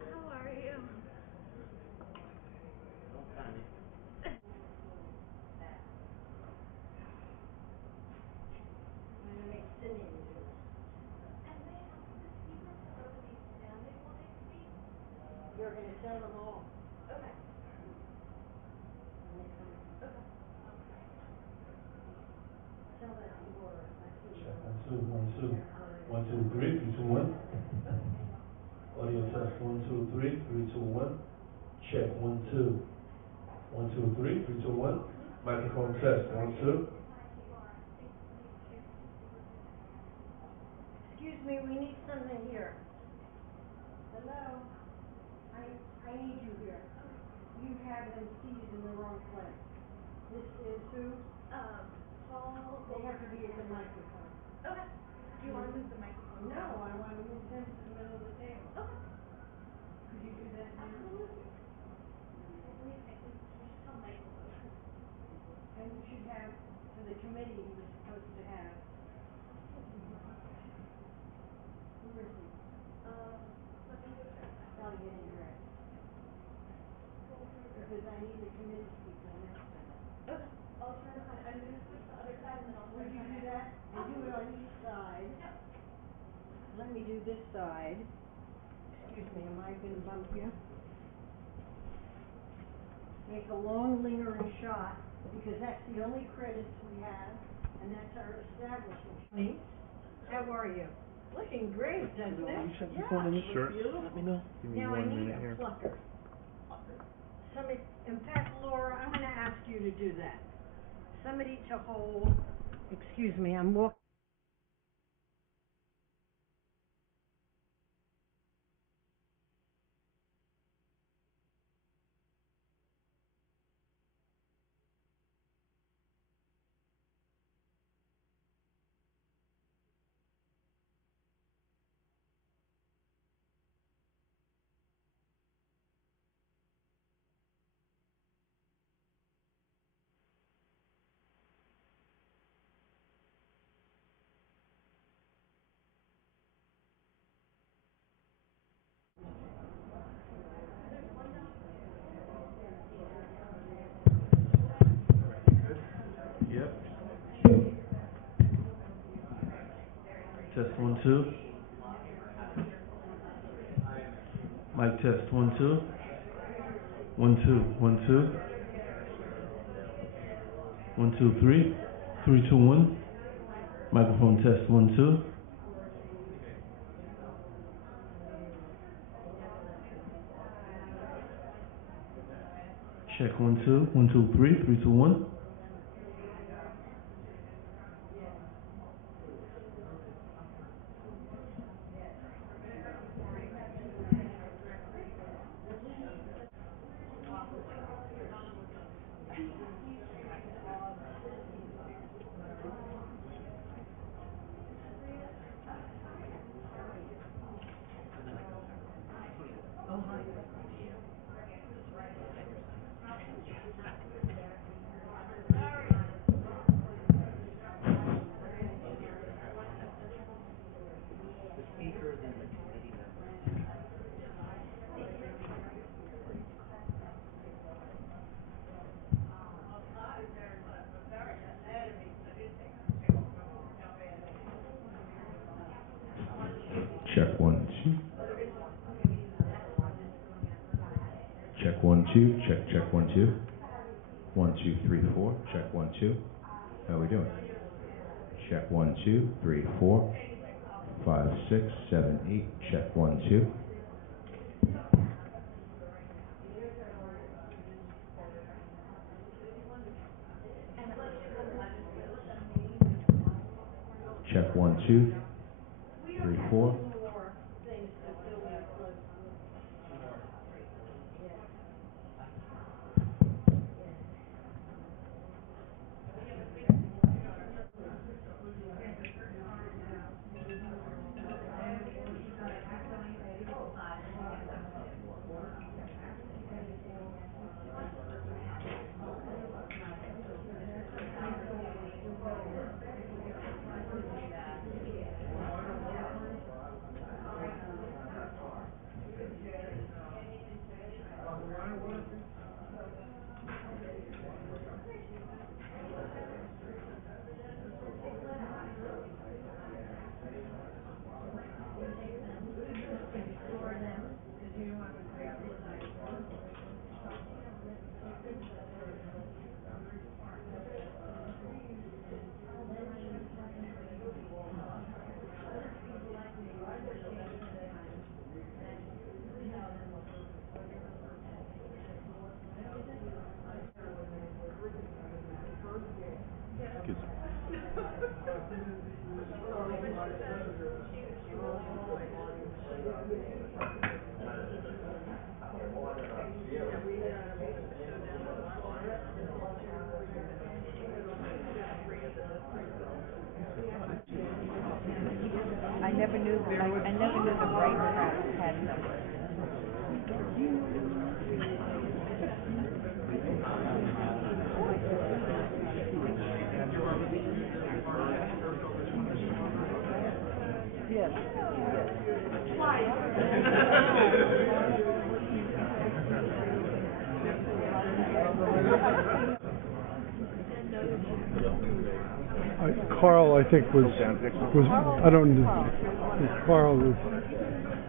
How are you? You're going to tell them all. Okay. Tell that to Laura. Check 1 2 1 2 1 2 3 3 2 1. Audio test 1 2 3 3 2 1. Check 1 2 1 2 3 3 2 1. Microphone test 1 2. Excuse me, we need something here. Hello? I need you here. You have them seated in the wrong place. This is who? Paul. They have to be at the microphone. Okay. Do you want to move the microphone? No, I want to move them to the middle of the table. Okay. Could you do that now? Absolutely. We should tell Michael. And we should have, for the committee, he was supposed to have. Who is he? Let me go check that. I'll get him right. Because I need the committee people next to him. Okay. I'll try to find it. I'm going to switch the other side and then I'll try Would to you find do it. that? And do it on each side. Yep. Let me do this side. Excuse me, am I going to bump you? Make a long lingering shot, because that's the only credits we have, and that's our establishment. Me? How are you? Looking great, doesn't it? You sent this Yeah, one in? Sure. Let me know. Give me now I 1 need minute a here. plucker. Somebody, in fact, Laura, I'm going to ask you to do that. Somebody to hold. Excuse me, I'm walking. Yep. Test 1 2. Mic test 1 2. 1 2 1 2. 1 2 3 3 2 1. Microphone test 1 2. Check 1 2 1 2 3 3 2 1. Check 1 2. Check 1 2. Check 1 2. 1 2 3 4. Check 1 2. How are we doing? Check 1 2 3 4 5 6 7 8. Check 1 2. Check 1 2 3 4. I never knew the right crowd had them. Yes. Carl, I think, was I don't know. Carl was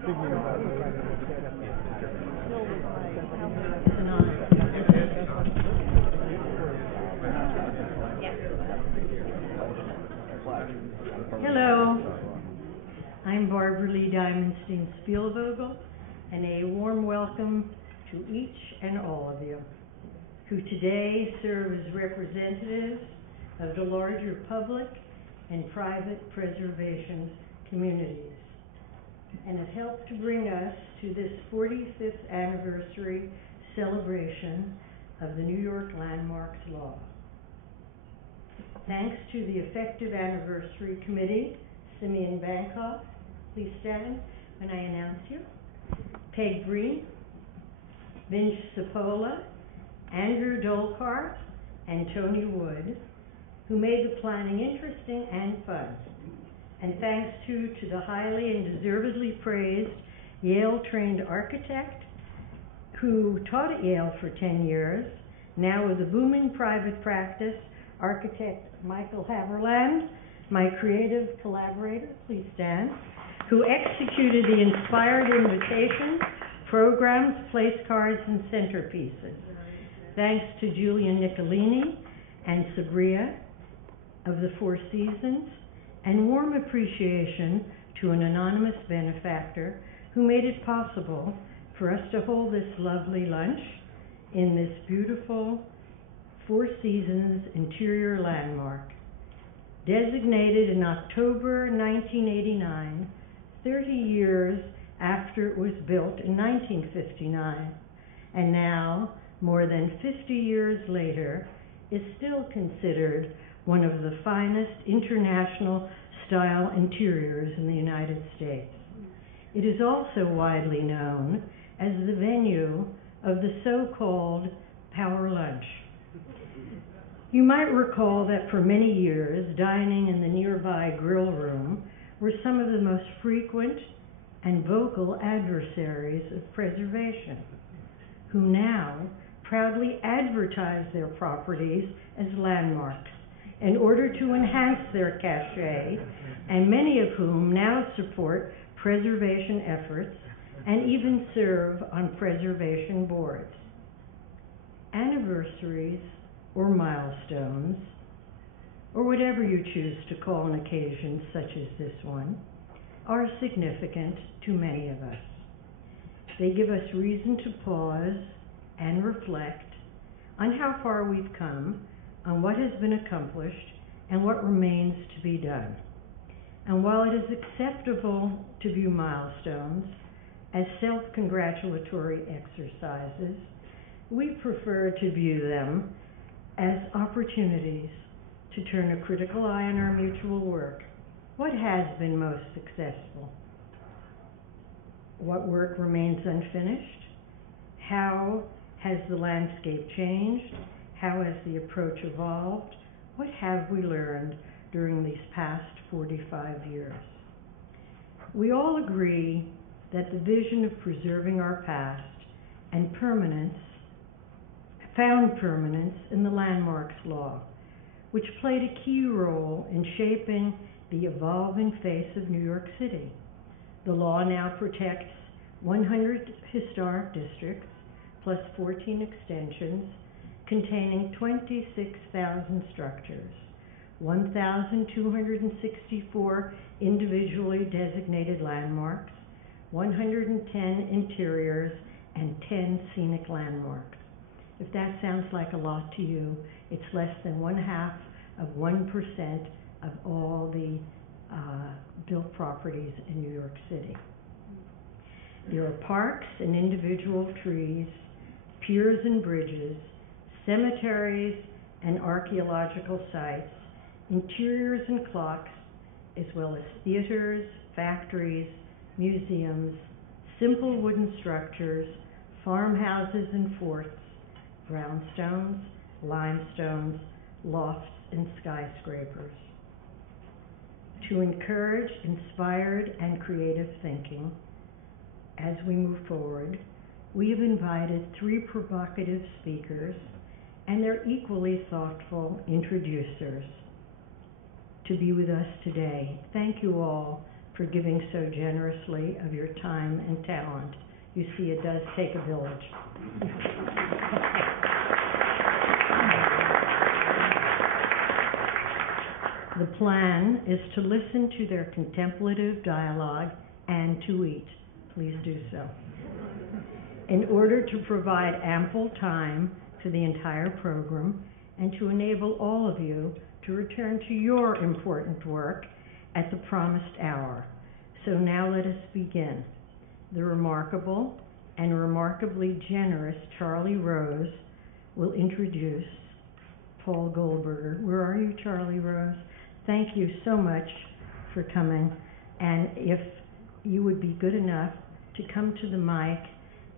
thinking about it. Hello, I'm Barbaralee Diamonstein-Spielvogel, and a warm welcome to each and all of you who today serve as representatives of the larger public and private preservation communities, and have helped to bring us to this 45th anniversary celebration of the New York Landmarks Law. Thanks to the Effective Anniversary Committee, Simeon Bankoff, please stand when I announce you, Peg Breen, Vince Cipolla, Andrew Dolkart, and Tony Wood, who made the planning interesting and fun. And thanks to the highly and deservedly praised Yale-trained architect who taught at Yale for 10 years, now with a booming private practice, architect Michael Haverland, my creative collaborator, please stand, who executed the inspired invitations, programs, place cards, and centerpieces. Thanks to Julian Nicolini and Sabria of the Four Seasons, and warm appreciation to an anonymous benefactor who made it possible for us to hold this lovely lunch in this beautiful Four Seasons interior landmark. Designated in October 1989, 30 years after it was built in 1959, and now, more than 50 years later, is still considered one of the finest international style interiors in the United States. It is also widely known as the venue of the so-called Power Lunch. You might recall that for many years, dining in the nearby grill room were some of the most frequent and vocal adversaries of preservation, who now proudly advertise their properties as landmarks in order to enhance their cachet, and many of whom now support preservation efforts and even serve on preservation boards. Anniversaries or milestones, or whatever you choose to call an occasion such as this one, are significant to many of us. They give us reason to pause and reflect on how far we've come, on what has been accomplished, and what remains to be done. And while it is acceptable to view milestones as self-congratulatory exercises, we prefer to view them as opportunities to turn a critical eye on our mutual work. What has been most successful? What work remains unfinished? How has the landscape changed? How has the approach evolved? What have we learned during these past 45 years? We all agree that the vision of preserving our past and permanence found permanence in the Landmarks Law, which played a key role in shaping the evolving face of New York City. The law now protects 100 historic districts plus 14 extensions containing 26,000 structures, 1,264 individually designated landmarks, 110 interiors, and 10 scenic landmarks. If that sounds like a lot to you, it's less than 0.5% of all the built properties in New York City. Your parks and individual trees, piers and bridges, cemeteries and archaeological sites, interiors and clocks, as well as theaters, factories, museums, simple wooden structures, farmhouses and forts, brownstones, limestones, lofts and skyscrapers. To encourage inspired and creative thinking, as we move forward, we have invited 3 provocative speakers and their equally thoughtful introducers to be with us today. Thank you all for giving so generously of your time and talent. You see, it does take a village. The plan is to listen to their contemplative dialogue and to eat. Please do so. In order to provide ample time for the entire program and to enable all of you to return to your important work at the promised hour. So now let us begin. The remarkable and remarkably generous Charlie Rose will introduce Paul Goldberger. Where are you, Charlie Rose? Thank you so much for coming. And if you would be good enough to come to the mic,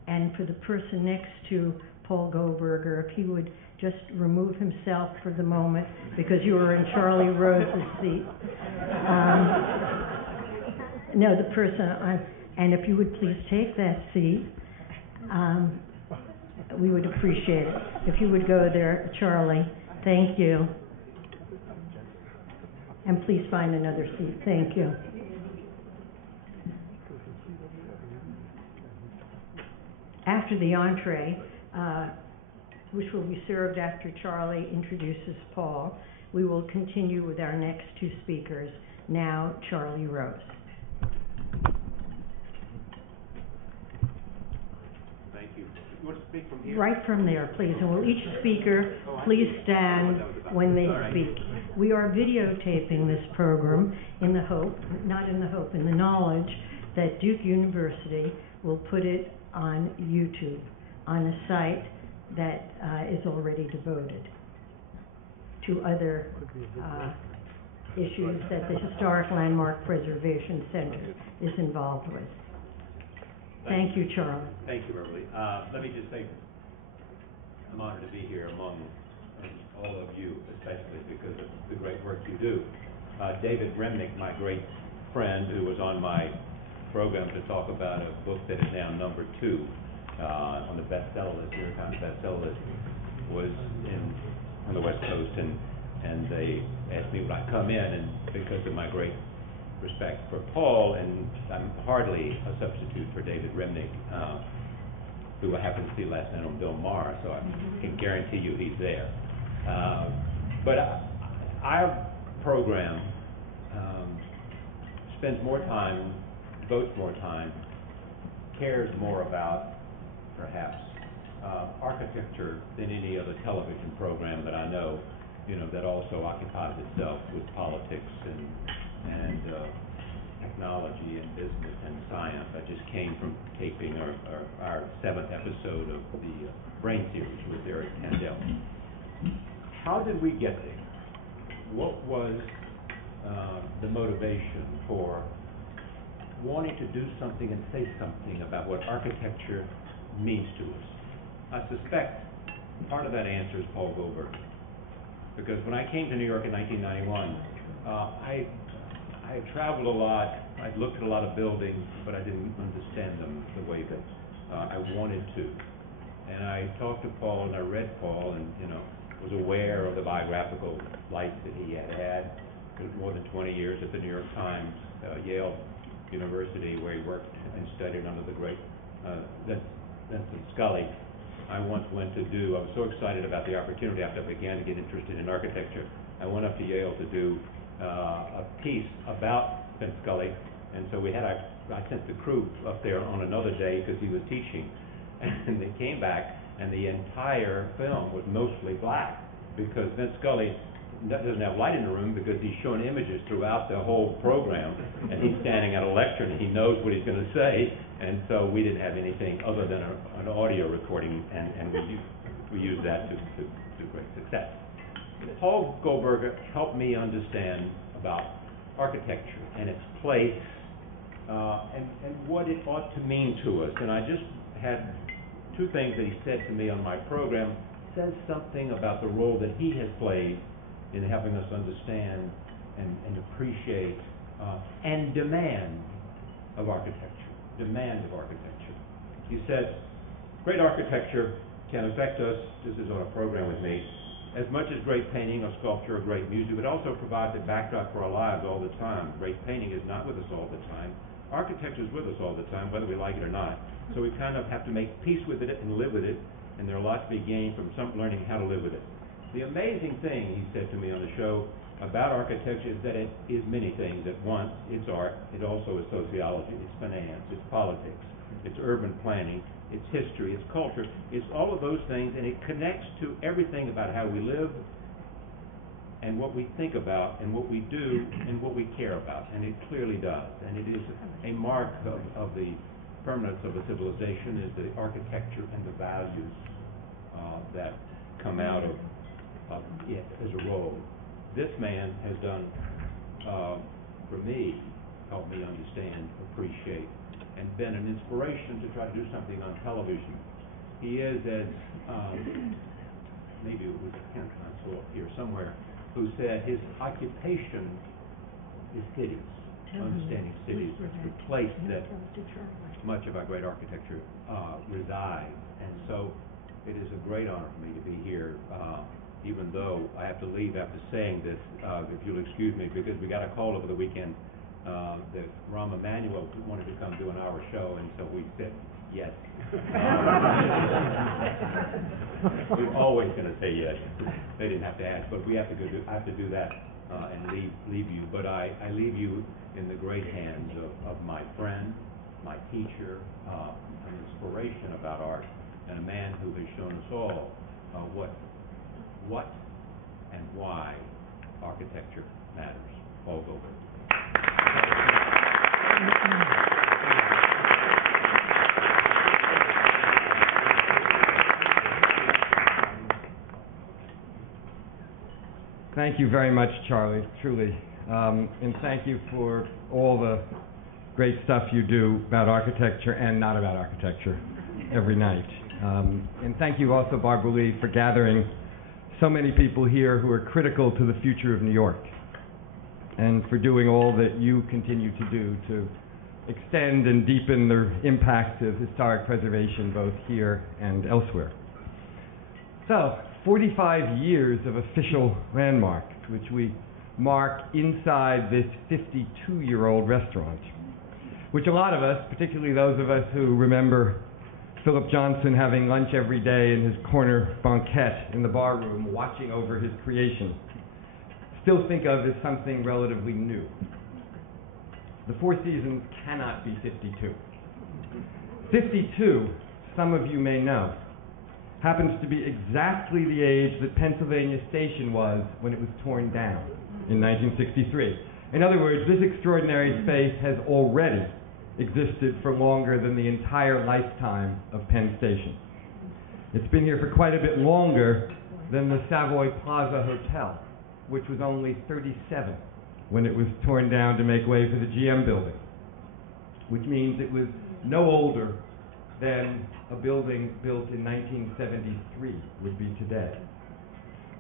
and for the person next to Paul Goldberger, if he would just remove himself for the moment, because you are in Charlie Rose's seat. No, the person, and if you would please take that seat, we would appreciate it. If you would go there, Charlie, thank you. And please find another seat, thank you. After the entree, which will be served after Charlie introduces Paul, we will continue with our next 2 speakers. Now, Charlie Rose. Thank you. You want to speak from here? Right from there, please. And will each speaker please stand when they speak. We are videotaping this program in the hope, not in the hope, in the knowledge that Duke University will put it on YouTube, on a site that is already devoted to other issues that the Historic Landmark Preservation Center is involved with. Thank you, Charlie. Thank you, Barbaralee. Let me just say, I'm honored to be here among all of you, especially because of the great work you do. David Remnick, my great friend, who was on my program to talk about a book that is now number 2 on the bestseller list, New York Times bestseller list, was on the West Coast, and they asked me would I come in, and because of my great respect for Paul, and I'm hardly a substitute for David Remnick, who I happened to see last night on Bill Maher, so I can guarantee you he's there. But our program spends more time, devotes more time, cares more about, perhaps, architecture than any other television program that I know, that also occupies itself with politics and technology and business and science. I just came from taping our 7th episode of the Brain Series with Eric Kandel. How did we get there? What was the motivation for wanting to do something and say something about what architecture means to us? I suspect part of that answer is Paul Goldberger. Because when I came to New York in 1991, I had traveled a lot, I'd looked at a lot of buildings, but I didn't understand them the way that I wanted to. And I talked to Paul, and I read Paul, and was aware of the biographical life that he had more than 20 years at the New York Times, Yale University, where he worked and studied under the great Vincent Scully. I once went to I was so excited about the opportunity after I began to get interested in architecture. I went up to Yale to do a piece about Vince Scully, and so I sent the crew up there on another day because he was teaching, and they came back, and the entire film was mostly black because Vince Scully doesn't have light in the room because he's showing images throughout the whole program, and he's standing at a lectern and he knows what he's going to say, and so we didn't have anything other than an audio recording, and we used that to great success. Paul Goldberger helped me understand about architecture and its place and what it ought to mean to us. And I just had two things that he said to me on my program. Says something about the role that he has played in helping us understand and appreciate and demand of architecture. Demand of architecture. He said, great architecture can affect us, this is on a program with me, as much as great painting or sculpture or great music. It also provides a backdrop for our lives all the time. Great painting is not with us all the time. Architecture is with us all the time, whether we like it or not. So we kind of have to make peace with it and live with it, and there are lots to be gained from learning how to live with it. The amazing thing, he said to me on the show, about architecture is that it is many things at once. It's art, it also is sociology, it's finance, it's politics, it's urban planning, it's history, it's culture, it's all of those things, and it connects to everything about how we live and what we think about and what we do and what we care about, and it clearly does. And it is a mark of the permanence of a civilization is the architecture and the values that come out of it as a role. This man has done, for me, helped me understand, appreciate, and been an inspiration to try to do something on television. He is, as maybe it was Kent, I saw here somewhere, who said his occupation is cities, understanding cities. It's the place that much of our great architecture resides. And so it is a great honor for me to be here, even though I have to leave after saying this, if you'll excuse me, because we got a call over the weekend that Rahm Emanuel wanted to come do an hour show, and so we said yes. We're always going to say yes. They didn't have to ask, but we have to go. I have to do that and leave you. But I leave you in the great hands of my friend, my teacher, an inspiration about art, and a man who has shown us all what and why architecture matters. Paul Goldberger. Thank you very much, Charlie, truly. And thank you for all the great stuff you do about architecture and not about architecture every night. And thank you also, Barbaralee, for gathering so many people here who are critical to the future of New York, and for doing all that you continue to do to extend and deepen the impact of historic preservation both here and elsewhere. So, 45 years of official landmark, which we mark inside this 52-year-old restaurant, which a lot of us, particularly those of us who remember Philip Johnson having lunch every day in his corner banquette in the bar room watching over his creation, still think of as something relatively new. The Four Seasons cannot be 52. 52, some of you may know, happens to be exactly the age that Pennsylvania Station was when it was torn down in 1963. In other words, this extraordinary space has already existed for longer than the entire lifetime of Penn Station. It's been here for quite a bit longer than the Savoy Plaza Hotel, which was only 37 when it was torn down to make way for the GM building, which means it was no older than a building built in 1973 would be today.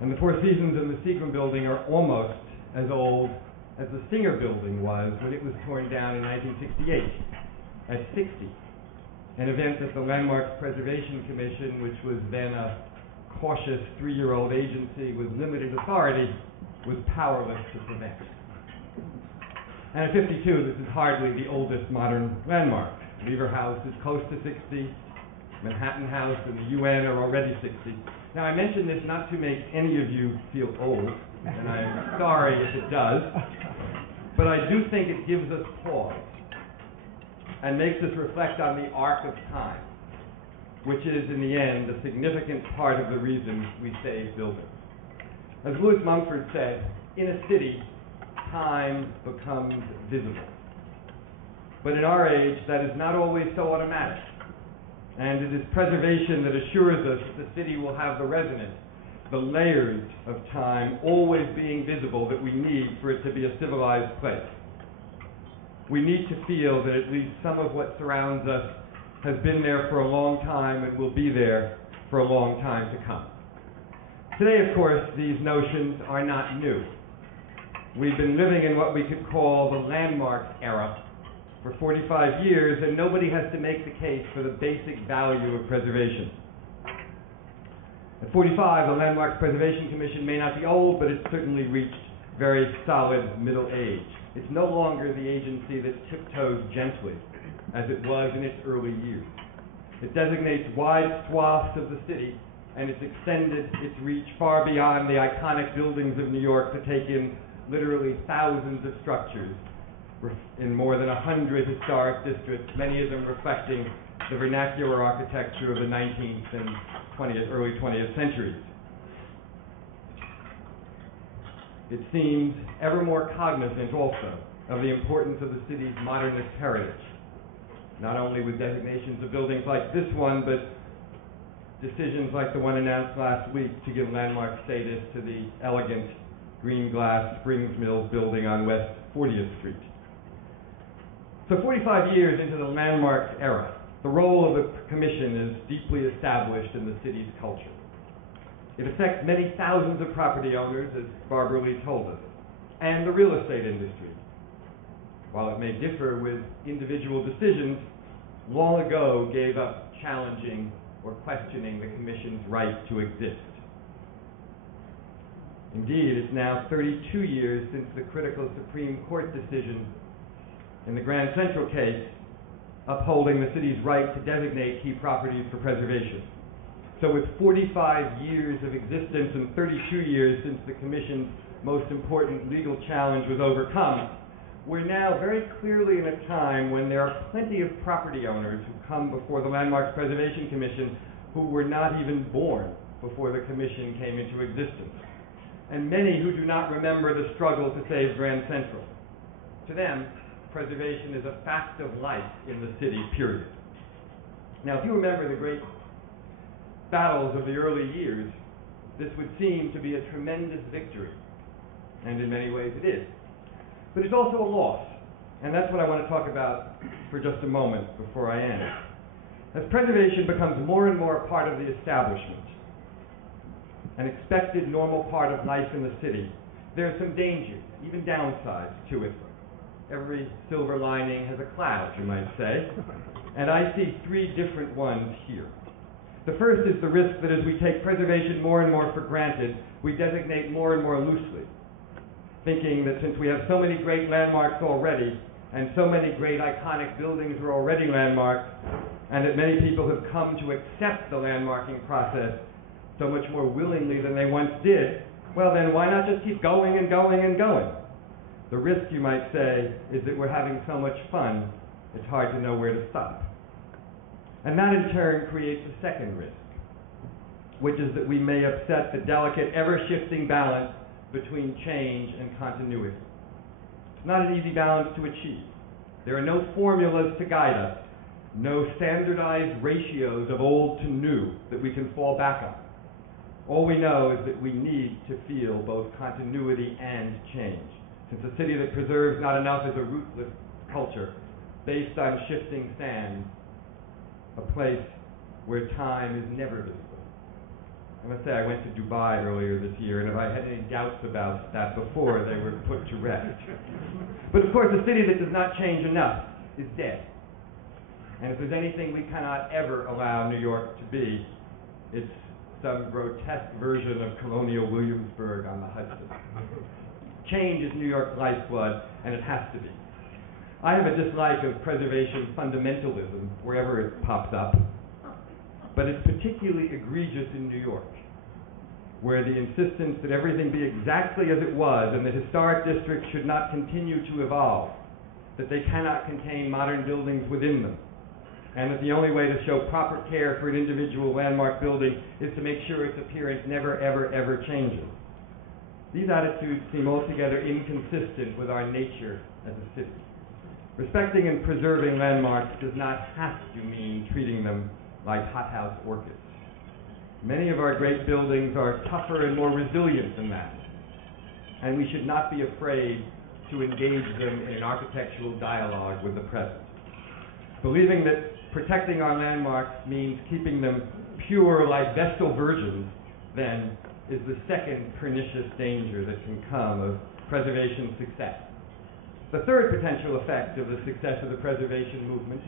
And the Four Seasons and the Seagram building are almost as old as the Singer building was when it was torn down in 1968 at 60, an event that the Landmarks Preservation Commission, which was then a cautious 3-year-old agency with limited authority, was powerless to prevent. And at 52, this is hardly the oldest modern landmark. Lever House is close to 60, Manhattan House and the UN are already 60. Now, I mention this not to make any of you feel old, and I am sorry if it does, but I do think it gives us pause and makes us reflect on the arc of time, which is, in the end, a significant part of the reason we save buildings. As Louis Mumford said, in a city, time becomes visible. But in our age, that is not always so automatic. And it is preservation that assures us that the city will have the resonance, the layers of time always being visible that we need for it to be a civilized place. We need to feel that at least some of what surrounds us has been there for a long time and will be there for a long time to come. Today, of course, these notions are not new. We've been living in what we could call the landmark era for 45 years, and nobody has to make the case for the basic value of preservation. At 45, the Landmarks Preservation Commission may not be old, but it's certainly reached very solid middle age. It's no longer the agency that tiptoes gently, as it was in its early years. It designates wide swaths of the city, and it's extended its reach far beyond the iconic buildings of New York to take in literally thousands of structures in more than 100 historic districts, many of them reflecting the vernacular architecture of the 19th and early 20th centuries. It seems ever more cognizant also of the importance of the city's modernist heritage, not only with designations of buildings like this one, but decisions like the one announced last week to give landmark status to the elegant green glass Springs Mills building on West 40th Street. So 45 years into the landmarks era, the role of the Commission is deeply established in the city's culture. It affects many thousands of property owners, as Barbaralee told us, and the real estate industry. While it may differ with individual decisions, long ago gave up challenging or questioning the Commission's right to exist. Indeed, it's now 32 years since the critical Supreme Court decision in the Grand Central case upholding the city's right to designate key properties for preservation. So with 45 years of existence and 32 years since the Commission's most important legal challenge was overcome, we're now very clearly in a time when there are plenty of property owners who come before the Landmarks Preservation Commission who were not even born before the Commission came into existence, and many who do not remember the struggle to save Grand Central. To them, preservation is a fact of life in the city, period. Now, if you remember the great battles of the early years, this would seem to be a tremendous victory, and in many ways it is. But it's also a loss, and that's what I want to talk about for just a moment before I end. As preservation becomes more and more a part of the establishment, an expected normal part of life in the city, there are some dangers, even downsides to it. Every silver lining has a cloud, you might say, and I see three different ones here. The first is the risk that as we take preservation more and more for granted, we designate more and more loosely, thinking that since we have so many great landmarks already, and so many great iconic buildings are already landmarked, and that many people have come to accept the landmarking process so much more willingly than they once did, well then why not just keep going and going and going? The risk, you might say, is that we're having so much fun, it's hard to know where to stop. And that in turn creates a second risk, which is that we may upset the delicate, ever-shifting balance between change and continuity. It's not an easy balance to achieve. There are no formulas to guide us, no standardized ratios of old to new that we can fall back on. All we know is that we need to feel both continuity and change. Since a city that preserves not enough is a rootless culture based on shifting sands, a place where time is never visible. I must say I went to Dubai earlier this year, and if I had any doubts about that before, they were put to rest. But of course, a city that does not change enough is dead. And if there's anything we cannot ever allow New York to be, it's some grotesque version of colonial Williamsburg on the Hudson. Change is New York's lifeblood, and it has to be. I have a dislike of preservation fundamentalism wherever it pops up, but it's particularly egregious in New York, where the insistence that everything be exactly as it was and that historic districts should not continue to evolve, that they cannot contain modern buildings within them, and that the only way to show proper care for an individual landmark building is to make sure its appearance never, ever, ever changes. These attitudes seem altogether inconsistent with our nature as a city. Respecting and preserving landmarks does not have to mean treating them like hothouse orchids. Many of our great buildings are tougher and more resilient than that, and we should not be afraid to engage them in an architectural dialogue with the present. Believing that protecting our landmarks means keeping them pure like Vestal virgins, then, is the second pernicious danger that can come of preservation success. The third potential effect of the success of the preservation movement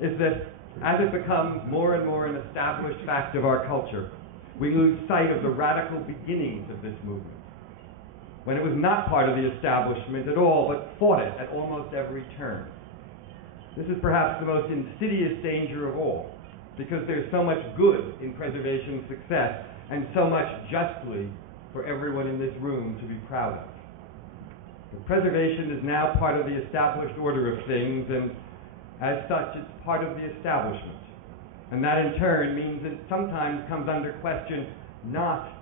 is that as it becomes more and more an established fact of our culture, we lose sight of the radical beginnings of this movement, when it was not part of the establishment at all, but fought it at almost every turn. This is perhaps the most insidious danger of all, because there's so much good in preservation success, and so much justly for everyone in this room to be proud of. But preservation is now part of the established order of things, and as such, it's part of the establishment. And that in turn means it sometimes comes under question not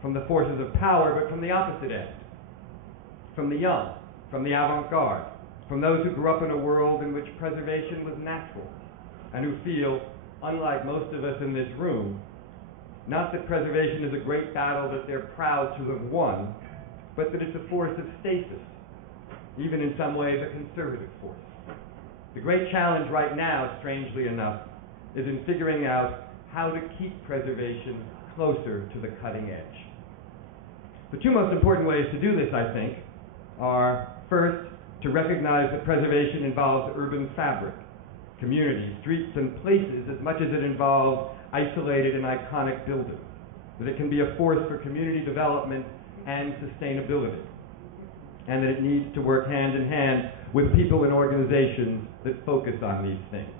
from the forces of power, but from the opposite end, from the young, from the avant-garde, from those who grew up in a world in which preservation was natural, and who feel, unlike most of us in this room, not that preservation is a great battle that they're proud to have won, but that it's a force of stasis, even in some ways a conservative force. The great challenge right now, strangely enough, is in figuring out how to keep preservation closer to the cutting edge. The two most important ways to do this, I think, are first, to recognize that preservation involves urban fabric, communities, streets, and places as much as it involves isolated and iconic buildings, that it can be a force for community development and sustainability, and that it needs to work hand in hand with people and organizations that focus on these things.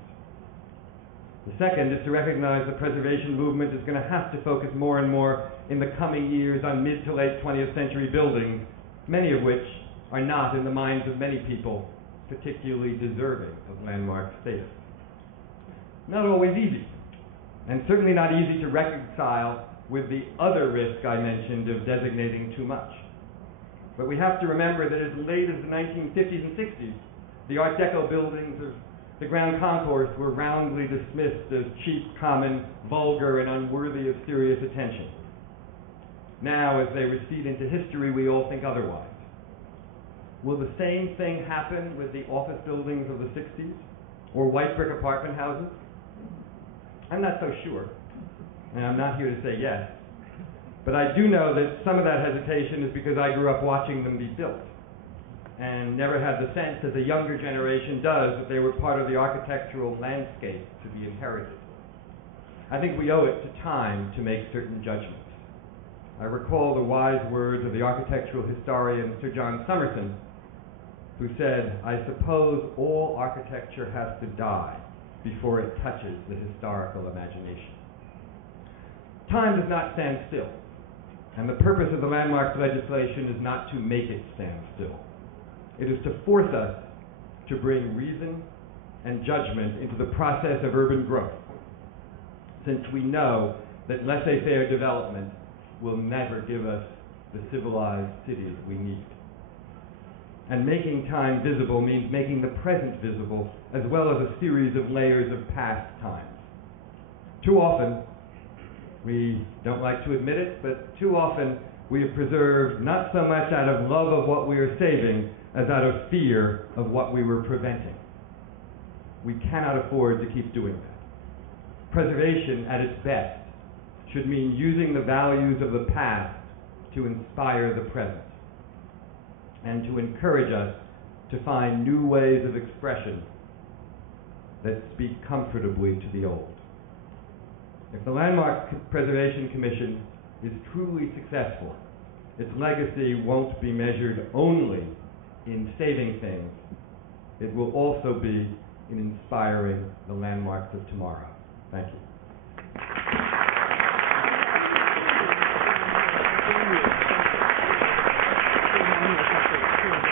The second is to recognize the preservation movement is going to have to focus more and more in the coming years on mid to late 20th century buildings, many of which are not, in the minds of many people, particularly deserving of landmark status. Not always easy, and certainly not easy to reconcile with the other risk I mentioned of designating too much. But we have to remember that as late as the 1950s and 60s, the Art Deco buildings of the Grand Concourse were roundly dismissed as cheap, common, vulgar, and unworthy of serious attention. Now, as they recede into history, we all think otherwise. Will the same thing happen with the office buildings of the 60s, or white brick apartment houses? I'm not so sure, and I'm not here to say yes. But I do know that some of that hesitation is because I grew up watching them be built, and never had the sense, as a younger generation does, that they were part of the architectural landscape to be inherited. I think we owe it to time to make certain judgments. I recall the wise words of the architectural historian Sir John Summerson, who said, "I suppose all architecture has to die before it touches the historical imagination." Time does not stand still, and the purpose of the landmarks legislation is not to make it stand still. It is to force us to bring reason and judgment into the process of urban growth, since we know that laissez-faire development will never give us the civilized cities we need. And making time visible means making the present visible, as well as a series of layers of past times. Too often, we don't like to admit it, but too often we have preserved not so much out of love of what we are saving as out of fear of what we were preventing. We cannot afford to keep doing that. Preservation, at its best, should mean using the values of the past to inspire the present, and to encourage us to find new ways of expression that speak comfortably to the old. If the Landmark Preservation Commission is truly successful, its legacy won't be measured only in saving things. It will also be in inspiring the landmarks of tomorrow. Thank you.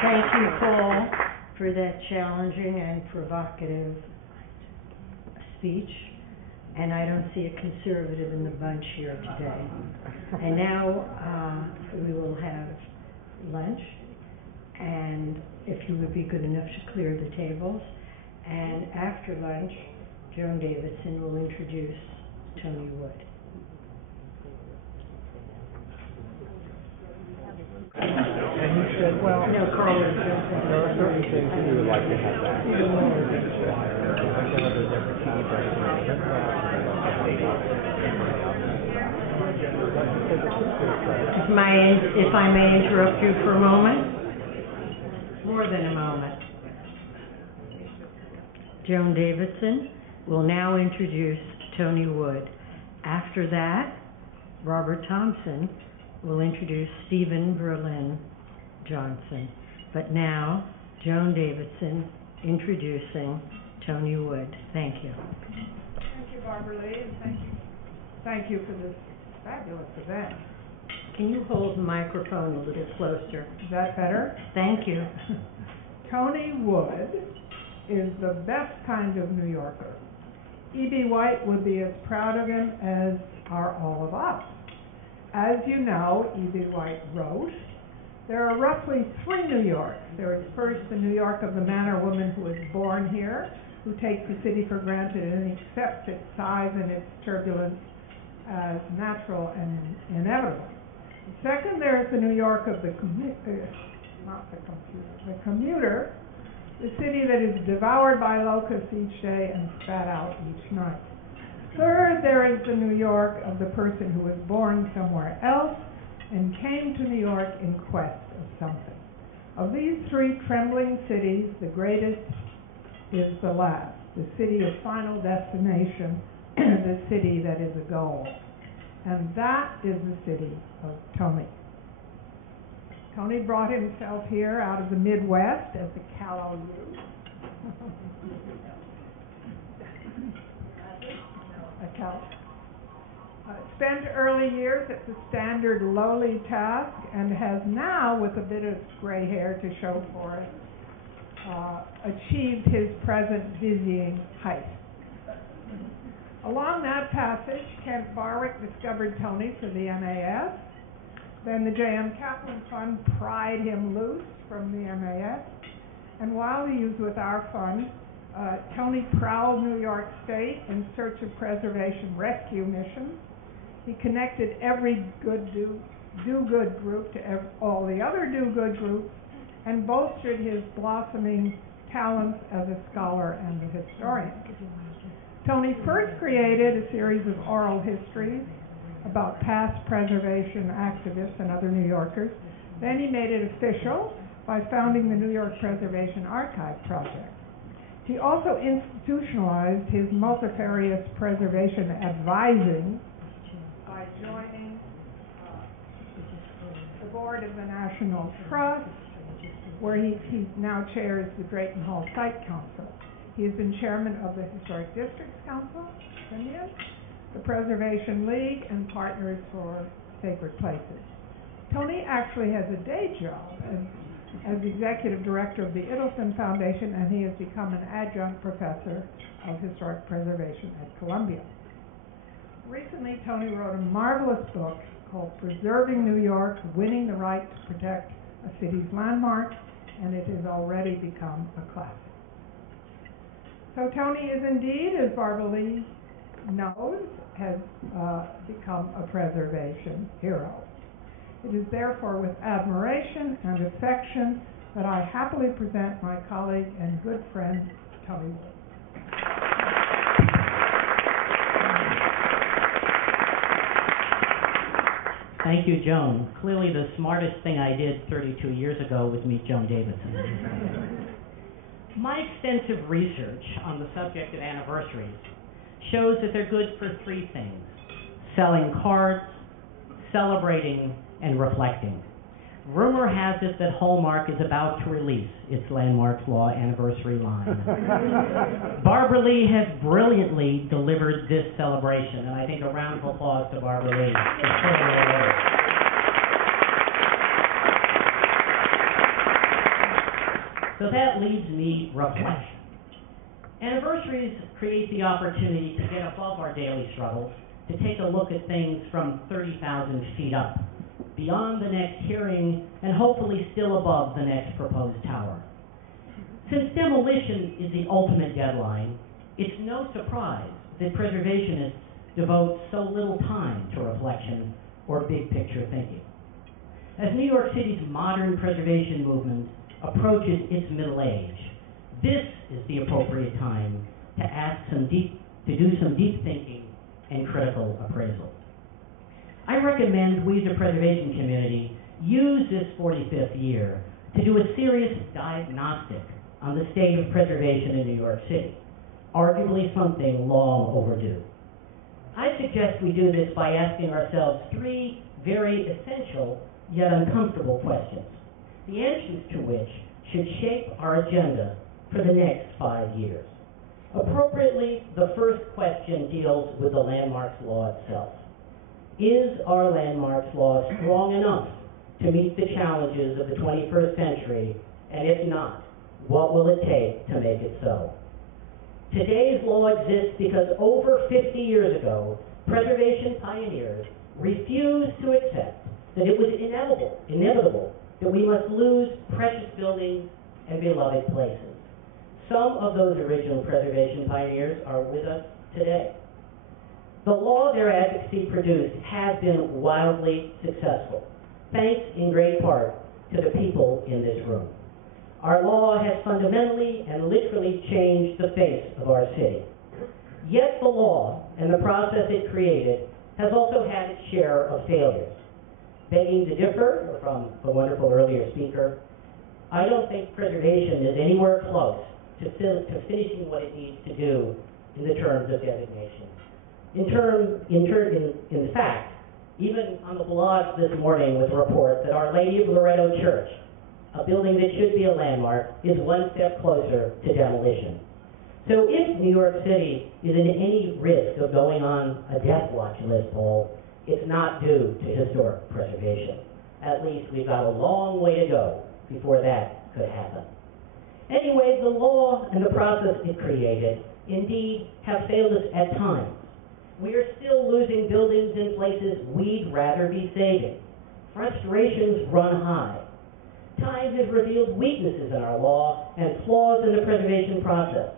Thank you, Paul, for that challenging and provocative speech. and I don't see a conservative in the bunch here today. And now, we will have lunch, and if you would be good enough to clear the tables. And after lunch, Joan Davidson will introduce Tony Wood. And he said, well, No, Carl is there are certain things that we would like to have back. Even though it's a flyer, like another different contract. If I may interrupt you for a moment? More than a moment. Joan Davidson will now introduce Tony Wood. After that, Robert Thomson will introduce Stephen Berlin Johnson. But now, Joan Davidson introducing Tony Wood. Thank you. Thank you, Barbaralee, and thank you for this fabulous event. Can you hold the microphone a little closer? Is that better? Thank you. Tony Wood is the best kind of New Yorker. E.B. White would be as proud of him as are all of us. As you know, E.B. White wrote, there are roughly three New Yorks. There is first the New York of the man or woman who is born here, who takes the city for granted and accepts its size and its turbulence as natural and inevitable. Second, there is the New York of the commuter, the city that is devoured by locusts each day and spat out each night. Third, there is the New York of the person who was born somewhere else and came to New York in quest of something. Of these three trembling cities, the greatest is the last, the city of final destination, the city that is a goal. And that is the city of Tony. Tony brought himself here out of the Midwest as a callow youth. Spent early years at the standard lowly task and has now, with a bit of gray hair to show for it, achieved his present dizzying height. Along that passage, Kent Barwick discovered Tony for the MAS. Then the J.M. Kaplan Fund pried him loose from the MAS. And while he was with our fund, Tony prowled New York State in search of preservation rescue missions. He connected every do-good group to all the other do-good groups and bolstered his blossoming talents as a scholar and a historian. Tony first created a series of oral histories about past preservation activists and other New Yorkers. Then he made it official by founding the New York Preservation Archive Project. He also institutionalized his multifarious preservation advising by joining the board of the National Trust, where he now chairs the Drayton Hall Site Council. He has been chairman of the Historic Districts Council, the Preservation League, and Partners for Sacred Places. Tony actually has a day job as executive director of the Idelson Foundation, and he has become an adjunct professor of historic preservation at Columbia. Recently, Tony wrote a marvelous book called Preserving New York, Winning the Right to Protect a City's Landmarks, and it has already become a classic. So Tony is indeed, as Barbaralee knows, has become a preservation hero. It is therefore with admiration and affection that I happily present my colleague and good friend, Tony Wood. Thank you, Joan. Clearly the smartest thing I did 32 years ago was meet Joan Davidson. My extensive research on the subject of anniversaries shows that they're good for three things: selling cards, celebrating, and reflecting. Rumor has it that Hallmark is about to release its Landmarks Law anniversary line. Barbaralee has brilliantly delivered this celebration, and I think a round of applause to Barbaralee. So that leaves me reflection. Anniversaries create the opportunity to get above our daily struggles, to take a look at things from 30,000 feet up, beyond the next hearing, and hopefully still above the next proposed tower. Since demolition is the ultimate deadline, it's no surprise that preservationists devote so little time to reflection or big picture thinking. As New York City's modern preservation movement approaches its middle age, this is the appropriate time to do some deep thinking and critical appraisal. I recommend we as a preservation community use this 45th year to do a serious diagnostic on the state of preservation in New York City, arguably something long overdue. I suggest we do this by asking ourselves three very essential yet uncomfortable questions, the answers to which should shape our agenda for the next 5 years. Appropriately, the first question deals with the landmarks law itself. Is our landmarks law strong enough to meet the challenges of the 21st century, and if not, what will it take to make it so? Today's law exists because over 50 years ago, preservation pioneers refused to accept that it was inevitable that we must lose precious buildings and beloved places. Some of those original preservation pioneers are with us today. The law their advocacy produced has been wildly successful, thanks in great part to the people in this room. Our law has fundamentally and literally changed the face of our city. Yet the law and the process it created has also had its share of failures. Begging to differ from the wonderful earlier speaker, I don't think preservation is anywhere close to finishing what it needs to do in the terms of designation. In fact, even on the blog this morning was a report that Our Lady of Loretto Church, a building that should be a landmark, is one step closer to demolition. So if New York City is in any risk of going on a death watch list poll, it's not due to historic preservation. At least we've got a long way to go before that could happen. Anyway, the law and the process it created indeed have failed us at times. We are still losing buildings in places we'd rather be saving. Frustrations run high. Time has revealed weaknesses in our law and flaws in the preservation process.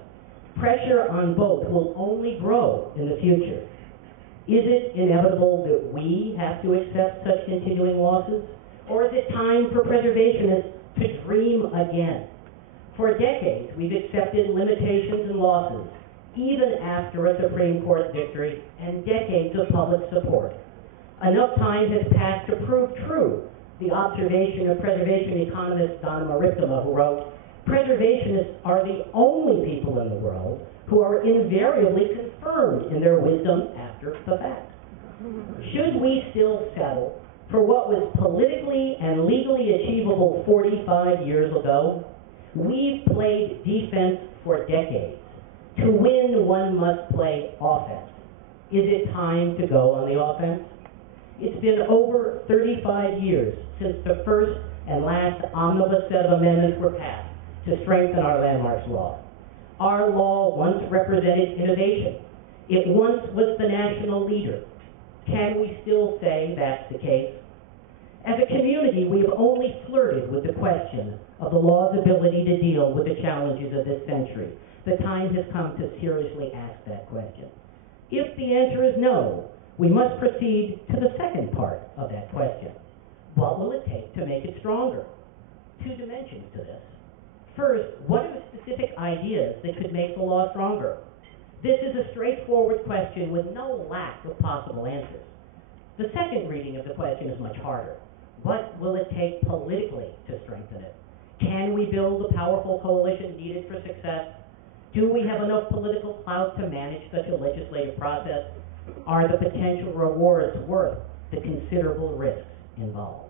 Pressure on both will only grow in the future. Is it inevitable that we have to accept such continuing losses? Or is it time for preservationists to dream again? For decades, we've accepted limitations and losses, even after a Supreme Court victory and decades of public support. Enough time has passed to prove true the observation of preservation economist Donna Maritima, who wrote, "Preservationists are the only people in the world who are invariably confirmed in their wisdom after the fact." Should we still settle for what was politically and legally achievable 45 years ago? We've played defense for decades. To win, one must play offense. Is it time to go on the offense? It's been over 35 years since the first and last omnibus set of amendments were passed to strengthen our landmarks law. Our law once represented innovation. It once was the national leader. Can we still say that's the case? As a community, we have only flirted with the question of the law's ability to deal with the challenges of this century. The time has come to seriously ask that question. If the answer is no, we must proceed to the second part of that question. What will it take to make it stronger? Two dimensions to this. First, what are the specific ideas that could make the law stronger? This is a straightforward question with no lack of possible answers. The second reading of the question is much harder. What will it take politically to strengthen it? Can we build the powerful coalition needed for success? Do we have enough political clout to manage such a legislative process? Are the potential rewards worth the considerable risks involved?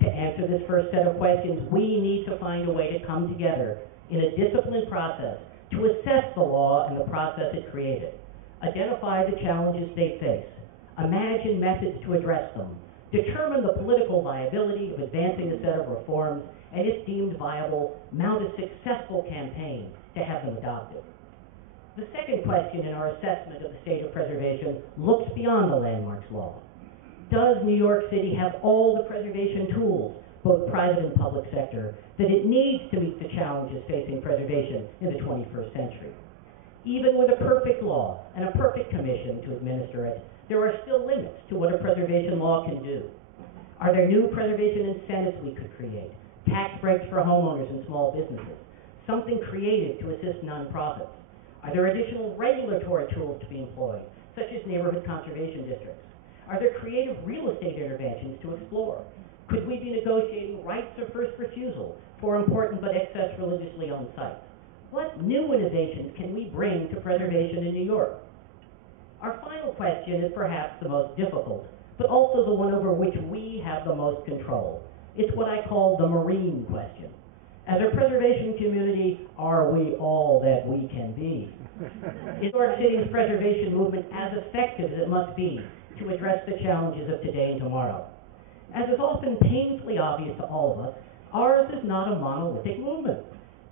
To answer this first set of questions, we need to find a way to come together in a disciplined process to assess the law and the process it created, identify the challenges they face, imagine methods to address them, determine the political viability of advancing a set of reforms, and if deemed viable, mount a successful campaign to have them adopted. The second question in our assessment of the state of preservation looks beyond the landmarks law. Does New York City have all the preservation tools, both private and public sector, that it needs to meet the challenges facing preservation in the 21st century? Even with a perfect law and a perfect commission to administer it, there are still limits to what a preservation law can do. Are there new preservation incentives we could create? Tax breaks for homeowners and small businesses? Something creative to assist nonprofits? Are there additional regulatory tools to be employed, such as neighborhood conservation districts? Are there creative real estate interventions to explore? Could we be negotiating rights of first refusal for important but excess religiously owned sites? What new innovations can we bring to preservation in New York? Our final question is perhaps the most difficult, but also the one over which we have the most control. It's what I call the marine question. As a preservation community, are we all that we can be? Is New York City's preservation movement as effective as it must be to address the challenges of today and tomorrow? As is often painfully obvious to all of us, ours is not a monolithic movement.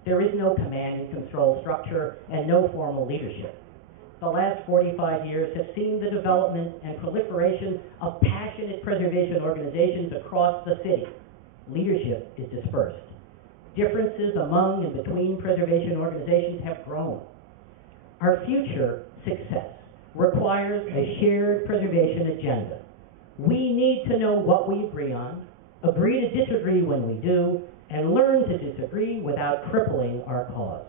There is no command and control structure and no formal leadership. The last 45 years have seen the development and proliferation of passionate preservation organizations across the city. Leadership is dispersed. Differences among and between preservation organizations have grown. Our future success requires a shared preservation agenda. We need to know what we agree on, agree to disagree when we do, and learn to disagree without crippling our cause.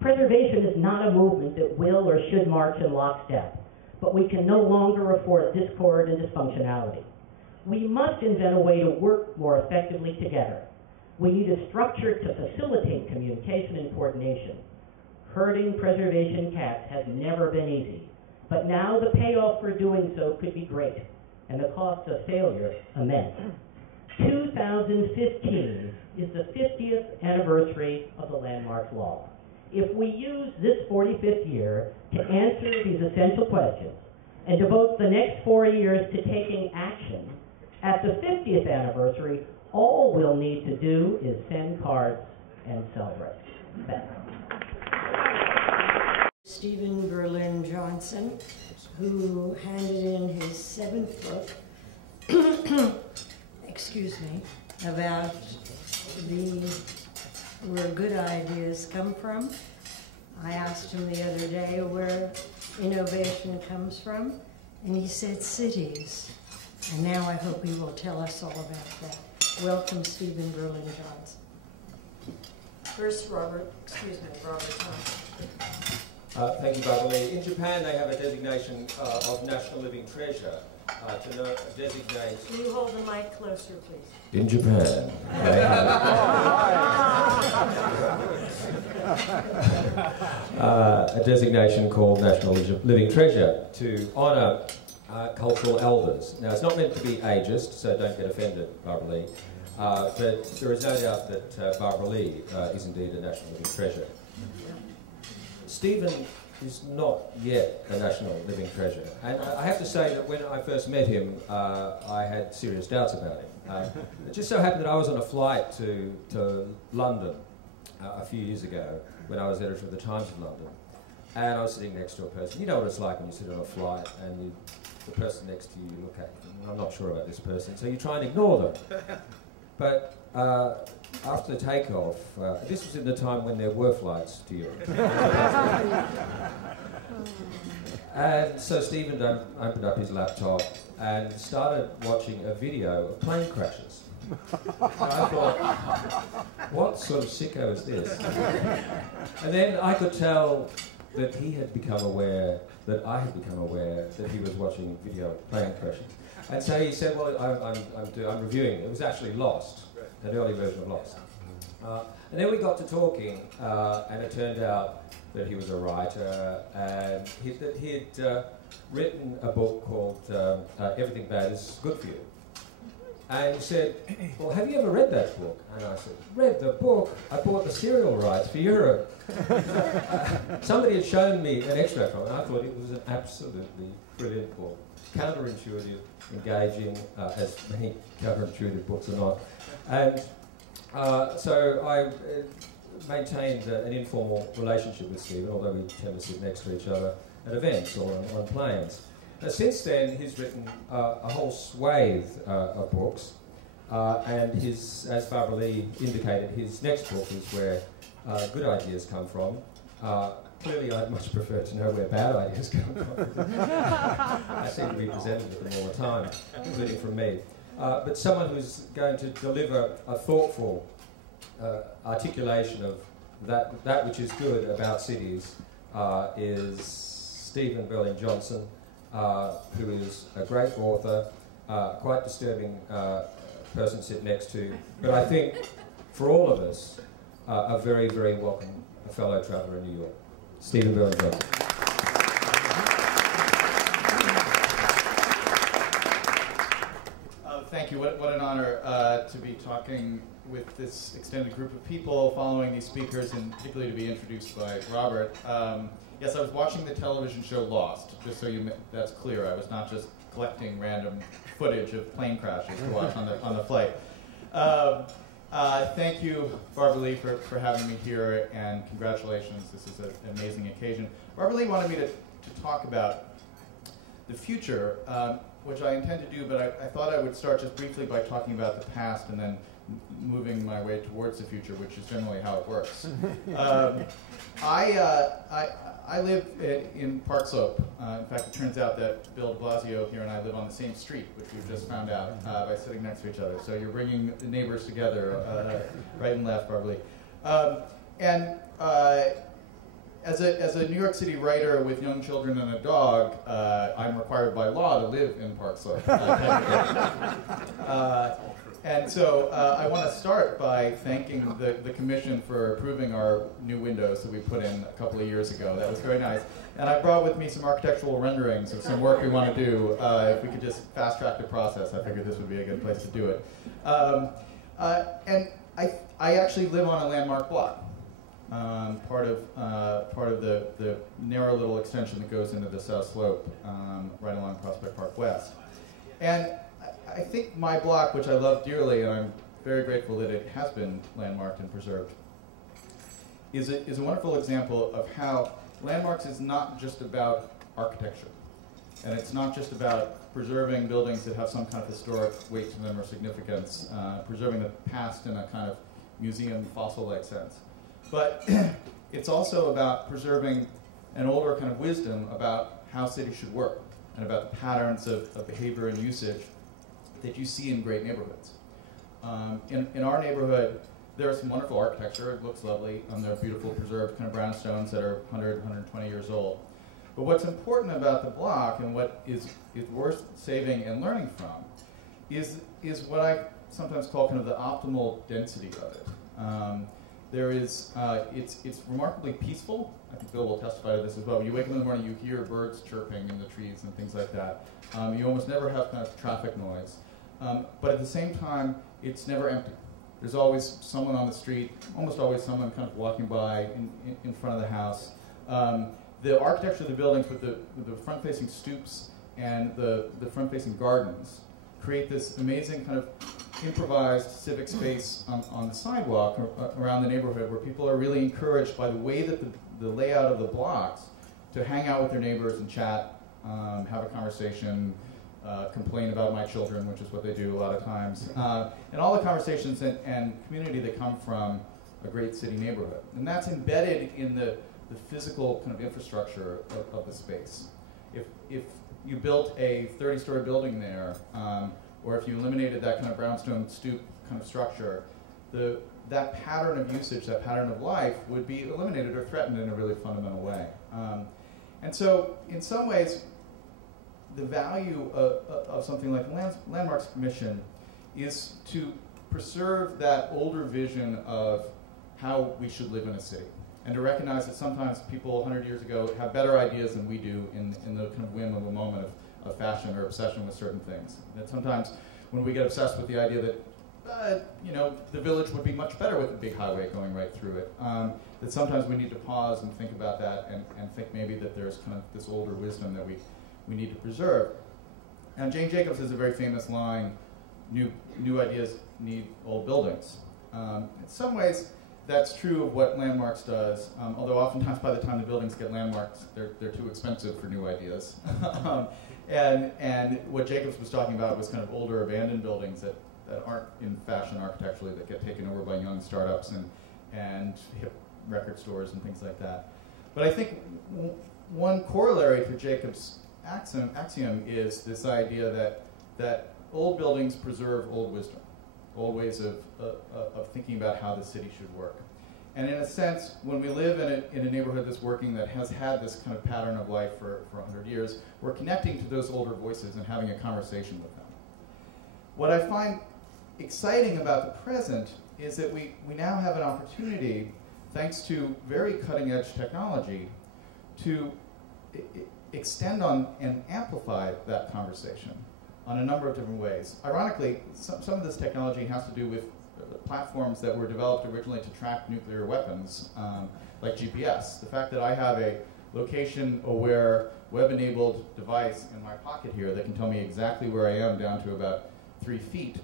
Preservation is not a movement that will or should march in lockstep, but we can no longer afford discord and dysfunctionality. We must invent a way to work more effectively together. We need a structure to facilitate communication and coordination. Herding preservation cats has never been easy, but now the payoff for doing so could be great, and the cost of failure immense. 2015 is the 50th anniversary of the Landmarks Law. If we use this 45th year to answer these essential questions and devote the next 4 years to taking action, at the 50th anniversary, all we'll need to do is send cards and celebrate. Thanks. Stephen Berlin Johnson, who handed in his 7th book, excuse me, about where good ideas come from. I asked him the other day where innovation comes from, and he said cities. And now I hope he will tell us all about that. Welcome, Stephen Berlin Johnson. First, Robert Thomson. Thank you, Barbaralee. In Japan, they have a designation of National Living Treasure to designate... Can you hold the mic closer, please? In Japan, they have a designation called National Living Treasure to honour cultural elders. Now, it's not meant to be ageist, so don't get offended, Barbaralee. But there is no doubt that Barbaralee is indeed a National Living Treasure. Stephen is not yet a National Living Treasure. And I have to say that when I first met him, I had serious doubts about him. It just so happened that I was on a flight to London a few years ago when I was editor of the Times of London. And I was sitting next to a person. You know what it's like when you sit on a flight and the person next to you look at them. I'm not sure about this person, so you try and ignore them. But after the takeoff, this was in the time when there were flights to Europe. And so Stephen opened up his laptop and started watching a video of plane crashes. And I thought, what sort of sicko is this? And then I could tell that he had become aware, that I had become aware that he was watching video of plane crashes. And so he said, well, I'm reviewing it. It was actually Lost, an early version of Lost. And then we got to talking, and it turned out that he was a writer, and he had written a book called Everything Bad is Good for You. And he said, well, have you ever read that book? And I said, read the book? I bought the serial rights for Europe. Somebody had shown me an extract from it, and I thought it was an absolutely brilliant book. Counterintuitive, engaging, as many counterintuitive books are not. And so maintained an informal relationship with Stephen, although we tend to sit next to each other at events or on planes. Since then, he's written a whole swathe of books, and as Barbaralee indicated, his next book is where good ideas come from. Clearly, I'd much prefer to know where bad ideas come from. I seem to be presented with them all the time, including from me. But someone who's going to deliver a thoughtful articulation of that which is good about cities is Stephen Berling-Johnson, who is a great author, quite disturbing person to sit next to, but I think for all of us, a very, very welcome fellow traveller in New York. Stephen Berling-Johnson. Thank you. What an honor to be talking with this extended group of people following these speakers, and particularly to be introduced by Robert. Yes, I was watching the television show Lost, just so that's clear. I was not just collecting random footage of plane crashes to watch on the flight. Thank you, Barbaralee, for having me here, and congratulations. This is an amazing occasion. Barbaralee wanted me to talk about the future, which I intend to do, but I thought I would start just briefly by talking about the past and then moving my way towards the future, which is generally how it works. I live in Park Slope. In fact, it turns out that Bill de Blasio here and I live on the same street, which we've just found out by sitting next to each other. So you're bringing the neighbors together, right and left, Barbaralee. As a New York City writer with young children and a dog, I'm required by law to live in Park Slope. And so I want to start by thanking the Commission for approving our new windows that we put in a couple of years ago. That was very nice. And I brought with me some architectural renderings of some work we want to do. If we could just fast track the process, I figured this would be a good place to do it. And I actually live on a landmark block. Part of the narrow little extension that goes into the South Slope, right along Prospect Park West. And I think my block, which I love dearly, and I'm very grateful that it has been landmarked and preserved, is a wonderful example of how landmarks is not just about architecture, and it's not just about preserving buildings that have some kind of historic weight to them or significance, preserving the past in a kind of museum fossil-like sense. But it's also about preserving an older kind of wisdom about how cities should work and about the patterns of behavior and usage that you see in great neighborhoods. In our neighborhood, there's some wonderful architecture. It looks lovely. There are beautiful preserved kind of brownstones that are 100, 120 years old. But what's important about the block and what is worth saving and learning from is what I sometimes call kind of the optimal density of it. It's remarkably peaceful. I think Bill will testify to this as well. When you wake up in the morning, you hear birds chirping in the trees and things like that. You almost never have kind of traffic noise. But at the same time, it's never empty. There's always someone on the street, almost always someone kind of walking by in front of the house. The architecture of the buildings with the front-facing stoops and the front-facing gardens create this amazing kind of improvised civic space on the sidewalk around the neighborhood where people are really encouraged by the way that the layout of the blocks to hang out with their neighbors and chat, have a conversation, complain about my children, which is what they do a lot of times, and all the conversations and community that come from a great city neighborhood. And that's embedded in the physical kind of infrastructure of the space. If you built a 30-story building there, or if you eliminated that kind of brownstone stoop kind of structure, that pattern of usage, that pattern of life would be eliminated or threatened in a really fundamental way. And so, in some ways, the value of something like the Landmarks Commission is to preserve that older vision of how we should live in a city, and to recognize that sometimes people 100 years ago have better ideas than we do in the kind of whim of a moment of fashion or obsession with certain things. That sometimes when we get obsessed with the idea that the village would be much better with a big highway going right through it, that sometimes we need to pause and think about that and think maybe that there's kind of this older wisdom that we need to preserve. And Jane Jacobs has a very famous line, new ideas need old buildings. In some ways, that's true of what Landmarks does, although oftentimes by the time the buildings get landmarks, they're too expensive for new ideas. And what Jacobs was talking about was kind of older abandoned buildings that aren't in fashion architecturally, that get taken over by young startups and hip record stores and things like that. But I think one corollary to Jacobs' axiom is this idea that old buildings preserve old wisdom, old ways of thinking about how the city should work. And in a sense, when we live in a neighborhood that's working, that has had this kind of pattern of life for 100 years, we're connecting to those older voices and having a conversation with them. What I find exciting about the present is that we now have an opportunity, thanks to very cutting-edge technology, to extend on and amplify that conversation on a number of different ways. Ironically, some of this technology has to do with platforms that were developed originally to track nuclear weapons, like GPS. The fact that I have a location-aware, web-enabled device in my pocket here that can tell me exactly where I am down to about 3 feet,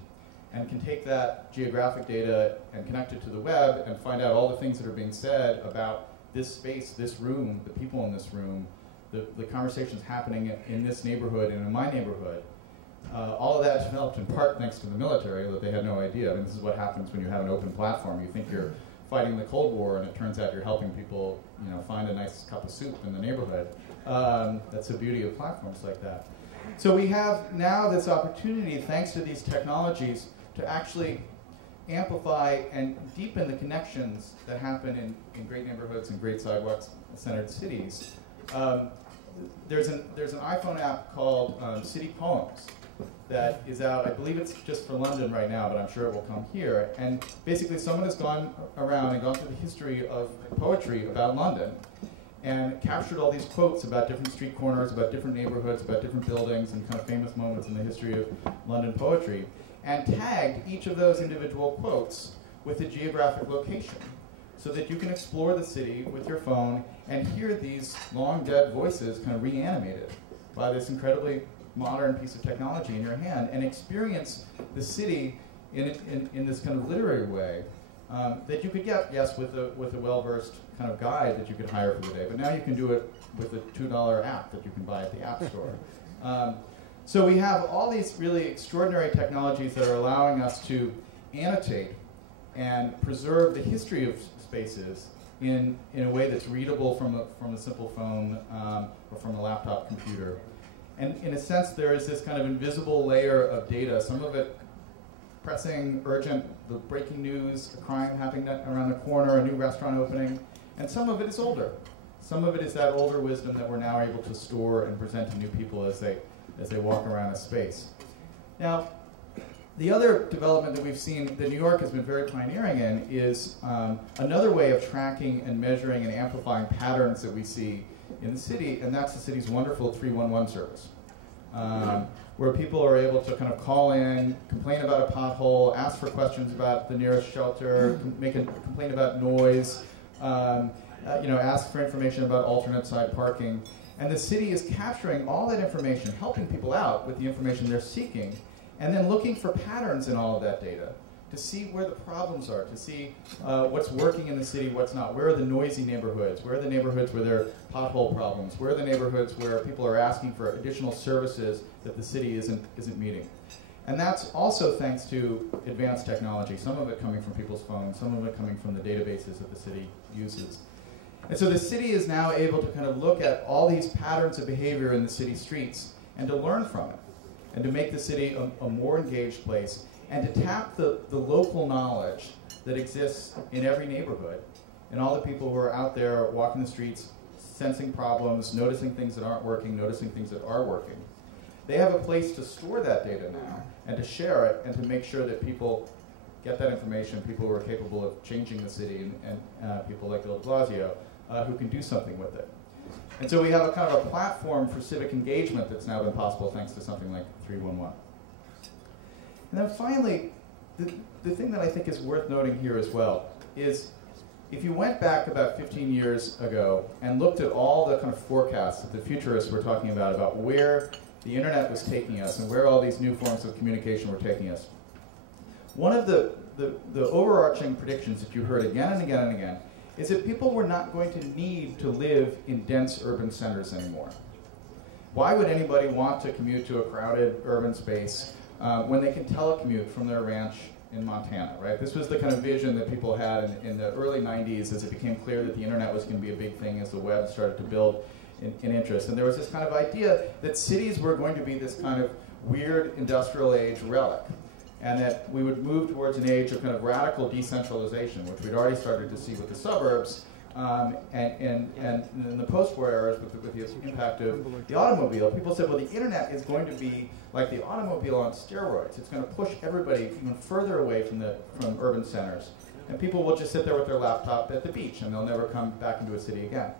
and can take that geographic data and connect it to the web and find out all the things that are being said about this space, this room, the people in this room, the conversations happening in this neighborhood and in my neighborhood. All of that developed in part thanks to the military, that they had no idea. I mean, this is what happens when you have an open platform. You think you're fighting the Cold War, and it turns out you're helping people, find a nice cup of soup in the neighborhood. That's the beauty of platforms like that. So we have now this opportunity, thanks to these technologies, to actually amplify and deepen the connections that happen in great neighborhoods and great sidewalk-centered cities. There's an iPhone app called City Poems that is out. I believe it's just for London right now, but I'm sure it will come here. And basically, someone has gone around and gone through the history of poetry about London and captured all these quotes about different street corners, about different neighborhoods, about different buildings, and kind of famous moments in the history of London poetry, and tagged each of those individual quotes with a geographic location, so that you can explore the city with your phone and hear these long dead voices kind of reanimated by this incredibly modern piece of technology in your hand, and experience the city in this kind of literary way that you could get, yes, with a well-versed kind of guide that you could hire for the day, but now you can do it with a $2 app that you can buy at the App Store. So we have all these really extraordinary technologies that are allowing us to annotate and preserve the history of spaces in a way that's readable from a simple phone or from a laptop computer. And in a sense, there is this kind of invisible layer of data, some of it pressing, urgent, the breaking news, a crime happening around the corner, a new restaurant opening, and some of it is older. Some of it is that older wisdom that we're now able to store and present to new people as they walk around a space. Now, the other development that we've seen that New York has been very pioneering in is another way of tracking and measuring and amplifying patterns that we see in the city, and that's the city's wonderful 311 service, where people are able to kind of call in, complain about a pothole, ask for questions about the nearest shelter, make a complaint about noise, ask for information about alternate side parking. And the city is capturing all that information, helping people out with the information they're seeking, and then looking for patterns in all of that data to see where the problems are, to see what's working in the city, what's not. Where are the noisy neighborhoods? Where are the neighborhoods where there are pothole problems? Where are the neighborhoods where people are asking for additional services that the city isn't meeting? And that's also thanks to advanced technology, some of it coming from people's phones, some of it coming from the databases that the city uses. And so the city is now able to kind of look at all these patterns of behavior in the city streets and to learn from it, and to make the city a more engaged place, and to tap the local knowledge that exists in every neighborhood, and all the people who are out there walking the streets, sensing problems, noticing things that aren't working, noticing things that are working. They have a place to store that data now, and to share it, and to make sure that people get that information, people who are capable of changing the city, and people like Bill de Blasio, who can do something with it. And so we have a kind of a platform for civic engagement that's now been possible thanks to something like 311. And then finally, the thing that I think is worth noting here as well is if you went back about 15 years ago and looked at all the kind of forecasts that the futurists were talking about where the internet was taking us and where all these new forms of communication were taking us, one of the the overarching predictions that you heard again and again and again is that people were not going to need to live in dense urban centers anymore. Why would anybody want to commute to a crowded urban space when they can telecommute from their ranch in Montana, right? This was the kind of vision that people had in the early 90s as it became clear that the internet was going to be a big thing as the web started to build in interest. And there was this kind of idea that cities were going to be this kind of weird industrial age relic, and that we would move towards an age of kind of radical decentralization, which we'd already started to see with the suburbs, and in the post-war eras with the impact of the automobile. People said, well, the internet is going to be like the automobile on steroids. It's going to push everybody even further away from urban centers. And people will just sit there with their laptop at the beach, and they'll never come back into a city again.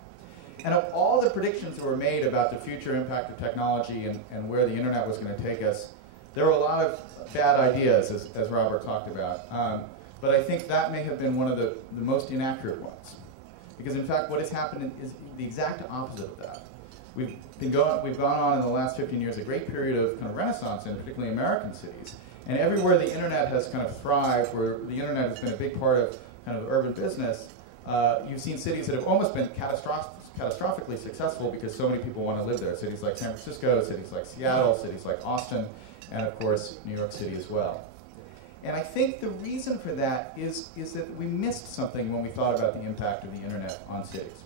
And of all the predictions that were made about the future impact of technology and where the internet was going to take us, there were a lot of bad ideas, as Robert talked about. But I think that may have been one of the most inaccurate ones. Because in fact, what has happened is the exact opposite of that. We've gone on in the last 15 years a great period of kind of renaissance in particularly American cities. And everywhere the internet has kind of thrived, where the internet has been a big part of kind of urban business, you've seen cities that have almost been catastrophically successful because so many people want to live there. Cities like San Francisco, cities like Seattle, cities like Austin, and of course New York City as well. And I think the reason for that is that we missed something when we thought about the impact of the internet on cities.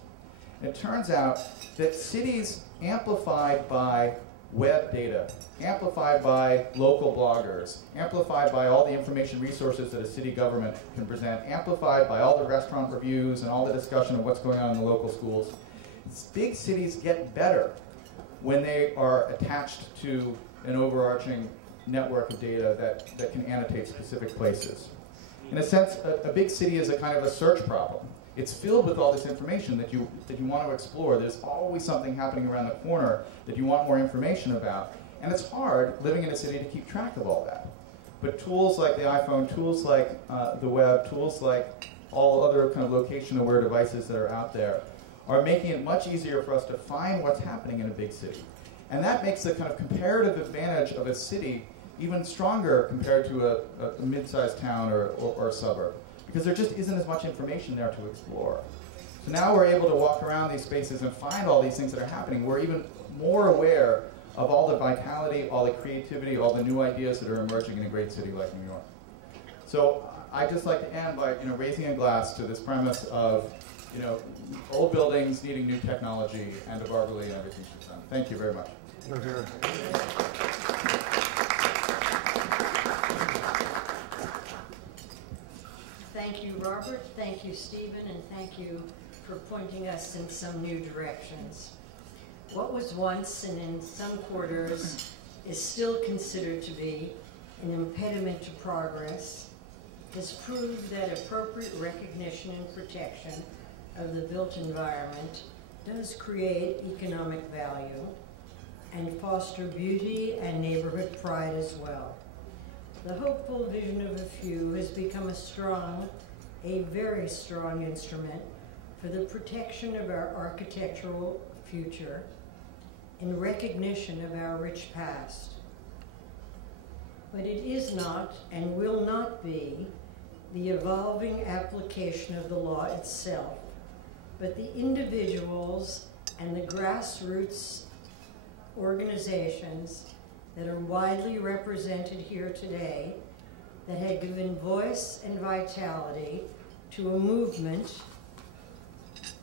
It turns out that cities amplified by web data, amplified by local bloggers, amplified by all the information resources that a city government can present, amplified by all the restaurant reviews and all the discussion of what's going on in the local schools. Big cities get better when they are attached to an overarching network of data that can annotate specific places. In a sense, a big city is a kind of a search problem. It's filled with all this information that you want to explore. There's always something happening around the corner that you want more information about. And it's hard living in a city to keep track of all that. But tools like the iPhone, tools like the web, tools like all other kind of location-aware devices that are out there are making it much easier for us to find what's happening in a big city. And that makes the kind of comparative advantage of a city even stronger compared to a mid-sized town or a suburb, because there just isn't as much information there to explore. So now we're able to walk around these spaces and find all these things that are happening. We're even more aware of all the vitality, all the creativity, all the new ideas that are emerging in a great city like New York. So I'd just like to end by raising a glass to this premise of old buildings needing new technology, and to Barbaralee and everything she's done. Thank you very much. Thank you, Robert. Thank you, Stephen, and thank you for pointing us in some new directions. What was once, and in some quarters, is still considered to be an impediment to progress, has proved that appropriate recognition and protection of the built environment does create economic value and foster beauty and neighborhood pride as well. The hopeful vision of a few has become a very strong instrument for the protection of our architectural future in recognition of our rich past. But it is not and will not be the evolving application of the law itself, but the individuals and the grassroots organizations that are widely represented here today that have given voice and vitality to a movement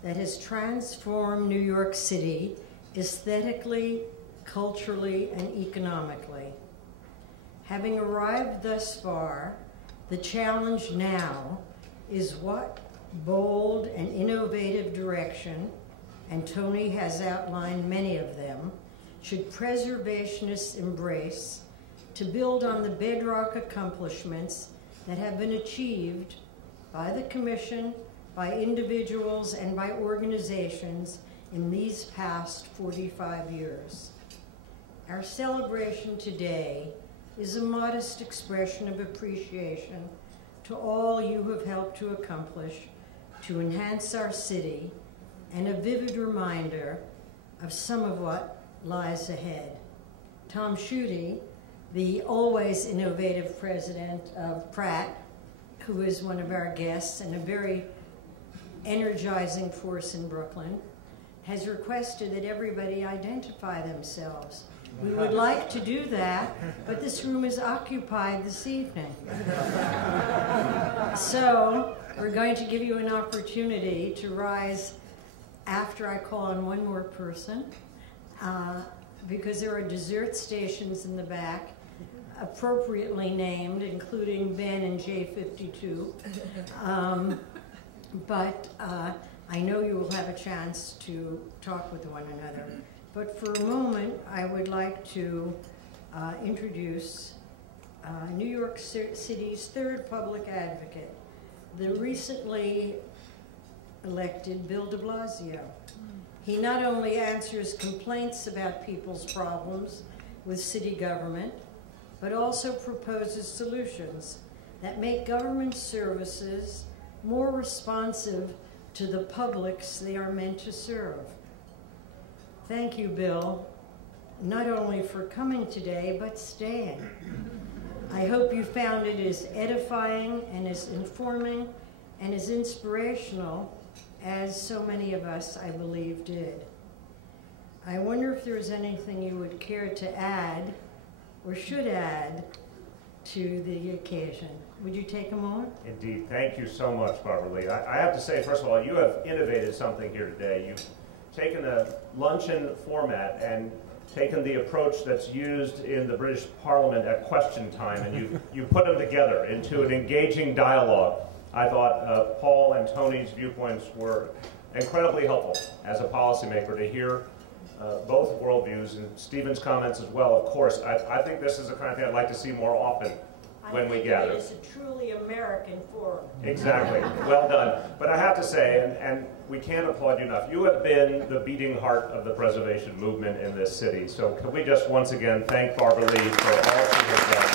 that has transformed New York City aesthetically, culturally, and economically. Having arrived thus far, the challenge now is what bold and innovative direction, and Tony has outlined many of them, should preservationists embrace to build on the bedrock accomplishments that have been achieved by the Commission, by individuals, and by organizations in these past 45 years. Our celebration today is a modest expression of appreciation to all you have helped to accomplish to enhance our city, and a vivid reminder of some of what lies ahead. Tom Schutte, the always innovative president of Pratt, who is one of our guests and a very energizing force in Brooklyn, has requested that everybody identify themselves. We would like to do that, but this room is occupied this evening. So we're going to give you an opportunity to rise after I call on one more person, because there are dessert stations in the back, appropriately named, including Ben and J52. But I know you will have a chance to talk with one another. But for a moment, I would like to introduce New York City's third public advocate, the recently elected Bill de Blasio. He not only answers complaints about people's problems with city government, but also proposes solutions that make government services more responsive to the publics they are meant to serve. Thank you, Bill, not only for coming today, but staying. I hope you found it as edifying and as informing and as inspirational as so many of us, I believe, did. I wonder if there's anything you would care to add or should add to the occasion. Would you take a moment? Indeed. Thank you so much, Barbaralee. I have to say, first of all, you have innovated something here today. You've taken a luncheon format and taken the approach that's used in the British Parliament at question time, and you put them together into an engaging dialogue. I thought Paul and Tony's viewpoints were incredibly helpful as a policymaker to hear both worldviews, and Stephen's comments as well, of course. I think this is the kind of thing I'd like to see more often when we gather. It is a truly American forum. Exactly. Well done. But I have to say, and we can't applaud you enough, you have been the beating heart of the preservation movement in this city. So can we just once again thank Barbaralee for all she has done.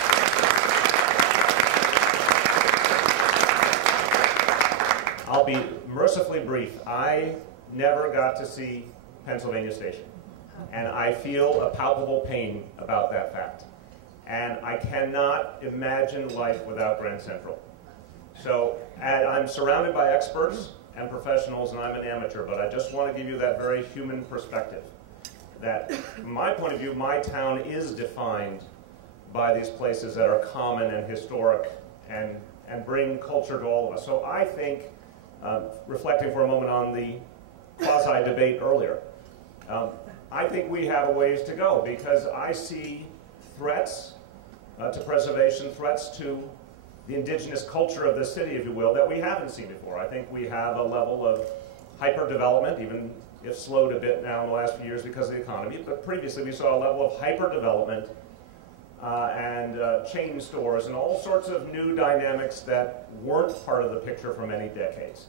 I'll be mercifully brief. I never got to see Pennsylvania Station, and I feel a palpable pain about that fact. And I cannot imagine life without Grand Central. So I'm surrounded by experts and professionals, and I'm an amateur, but I just want to give you that very human perspective. That, from my point of view, my town is defined by these places that are common and historic and bring culture to all of us. So I think, reflecting for a moment on the quasi-debate earlier, I think we have a ways to go, because I see threats to preservation, threats to the indigenous culture of the city, if you will, that we haven't seen before. I think we have a level of hyper-development, even if slowed a bit now in the last few years because of the economy, but previously we saw a level of hyper-development and chain stores and all sorts of new dynamics that weren't part of the picture for many decades.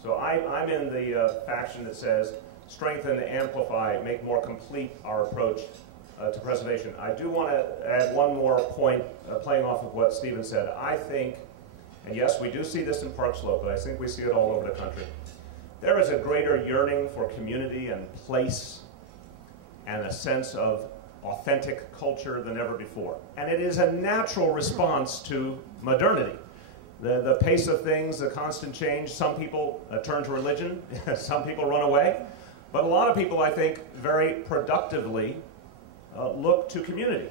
So I'm in the faction that says strengthen, amplify, make more complete our approach to preservation. I do want to add one more point, playing off of what Stephen said. I think, and yes, we do see this in Park Slope, but I think we see it all over the country. There is a greater yearning for community and place and a sense of authentic culture than ever before. And it is a natural response to modernity. The pace of things, the constant change. Some people turn to religion, some people run away. But a lot of people, I think, very productively look to community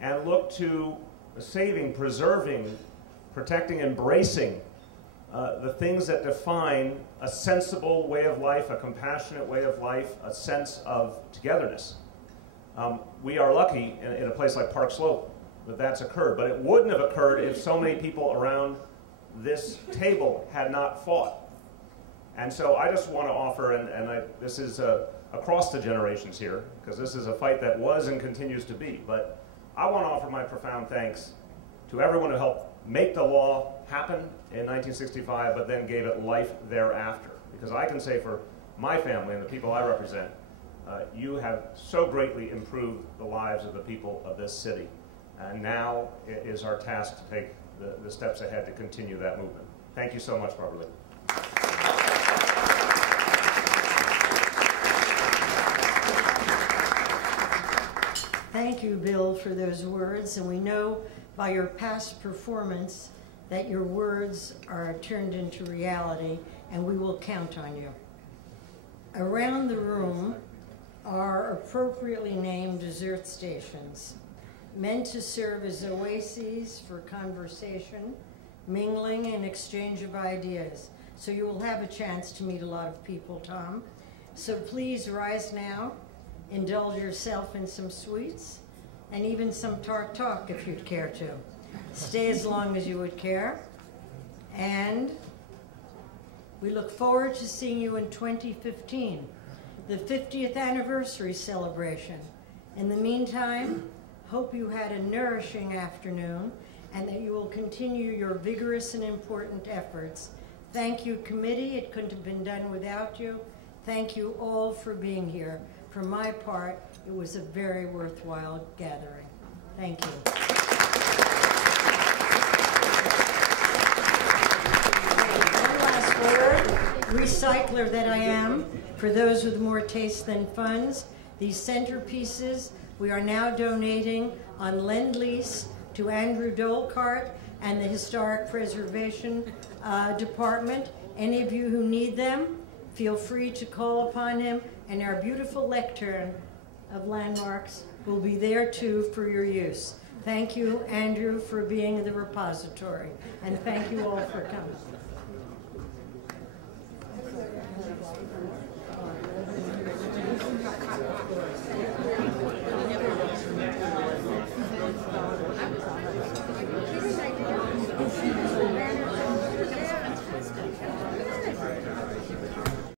and look to saving, preserving, protecting, embracing the things that define a sensible way of life, a compassionate way of life, a sense of togetherness. We are lucky in a place like Park Slope that that's occurred, but it wouldn't have occurred if so many people around this table had not fought. And so I just want to offer, this is across the generations here, because this is a fight that was and continues to be, but I want to offer my profound thanks to everyone who helped make the law happen in 1965, but then gave it life thereafter. Because I can say for my family and the people I represent, you have so greatly improved the lives of the people of this city. And now it is our task to take the steps ahead to continue that movement. Thank you so much, Barbaralee. Thank you, Bill, for those words, and we know by your past performance that your words are turned into reality, and we will count on you. Around the room are appropriately named dessert stations, meant to serve as oases for conversation, mingling, and exchange of ideas. So you will have a chance to meet a lot of people, Tom. So please rise now, indulge yourself in some sweets, and even some tart talk if you'd care to. Stay as long as you would care. And we look forward to seeing you in 2015, the 50th anniversary celebration. In the meantime, hope you had a nourishing afternoon and that you will continue your vigorous and important efforts. Thank you, committee. It couldn't have been done without you. Thank you all for being here. For my part, it was a very worthwhile gathering. Thank you. One last word, recycler that I am, for those with more taste than funds, these centerpieces we are now donating on Lend-Lease to Andrew Dolcart and the Historic Preservation Department. Any of you who need them, feel free to call upon him, and our beautiful lectern of landmarks will be there too for your use. Thank you, Andrew, for being the repository, and thank you all for coming.